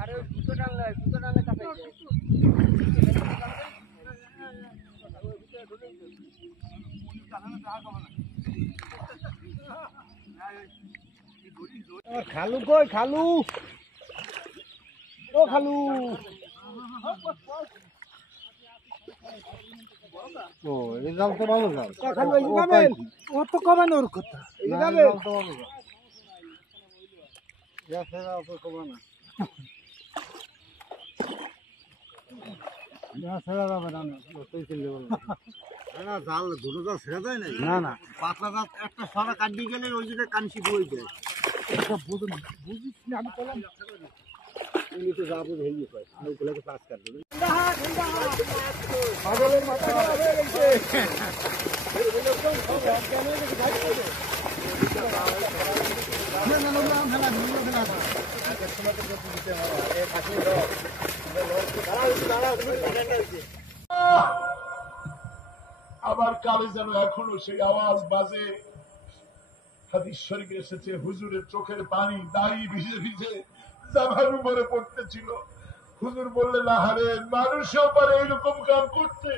আরে জুতো টানলে কাছে খালু কই খালু ও খালু ও এই জাল তো ভালো জাল খালু এই যাবেন ও তো কমানোর কথা এই যাবে তো ভালো জাল ইয়া ফেরা তো কমানা ইয়া ফেরা যাবে না তুই চলে বল না জাল দুটো জাল ছেড়ে যায় না না পাতলা জাল একটা সরা কাটি গেলে ওই যে কানসি বই যায় এটা বুঝিস না আমি বললাম উনি তো যাবো হয়ে গেছে আমি ওগুলোকে পাস করে দেব পাগলের মাথা খারাপ হয়ে গেছে আবার কালে যেন এখনো সেই আওয়াজ বাজে। হাদিস শরীফে এসেছে হুজুরের চোখের পানি দাড়ি ভিজে ভিজে জামার উপরে পড়তেছিল। হুজুর বললেন আহারে মানুষও পারে এইরকম কাম করতে।